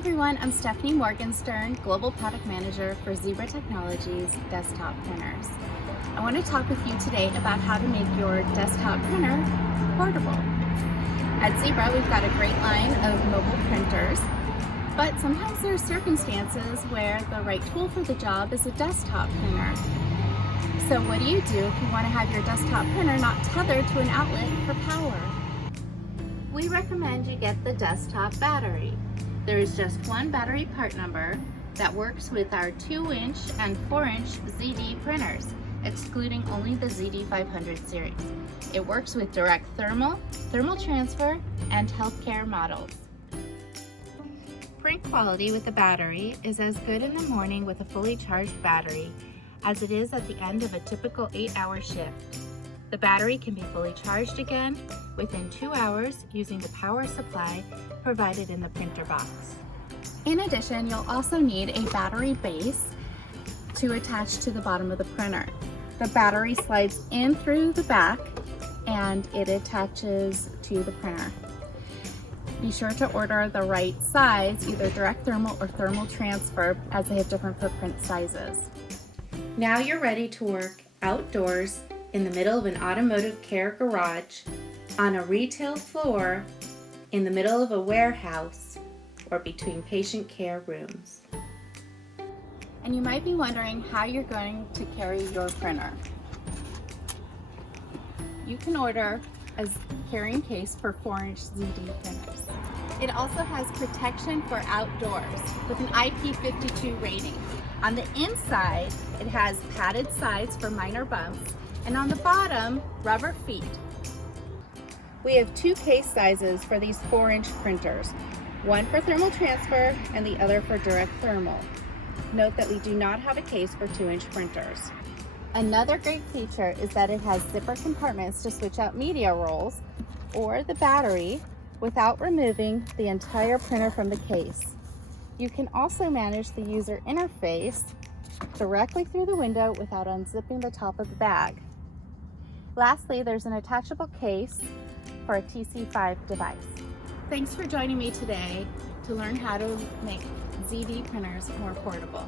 everyone, I'm Stephanie Morgenstern, Global Product Manager for Zebra Technologies Desktop Printers. I want to talk with you today about how to make your desktop printer portable. At Zebra, we've got a great line of mobile printers, but sometimes there are circumstances where the right tool for the job is a desktop printer. So what do you do if you want to have your desktop printer not tethered to an outlet for power? We recommend you get the desktop battery. There is just one battery part number that works with our 2-inch and 4-inch ZD printers, excluding only the ZD500 series. It works with direct thermal transfer, and healthcare models. Print quality with the battery is as good in the morning with a fully charged battery as it is at the end of a typical 8-hour shift. The battery can be fully charged again within 2 hours using the power supply provided in the printer box. In addition, you'll also need a battery base to attach to the bottom of the printer. The battery slides in through the back and it attaches to the printer. Be sure to order the right size, either direct thermal or thermal transfer, as they have different footprint sizes. Now you're ready to work outdoors in the middle of an automotive care garage, on a retail floor, in the middle of a warehouse, or between patient care rooms. And you might be wondering how you're going to carry your printer. You can order a carrying case for 4-inch ZD printers. It also has protection for outdoors with an IP52 rating. On the inside, it has padded sides for minor bumps, and on the bottom, rubber feet. We have 2 case sizes for these 4-inch printers, one for thermal transfer and the other for direct thermal. Note that we do not have a case for 2-inch printers. Another great feature is that it has zipper compartments to switch out media rolls or the battery without removing the entire printer from the case. You can also manage the user interface directly through the window without unzipping the top of the bag. Lastly, there's an attachable case for a TC5 device. Thanks for joining me today to learn how to make ZD printers more portable.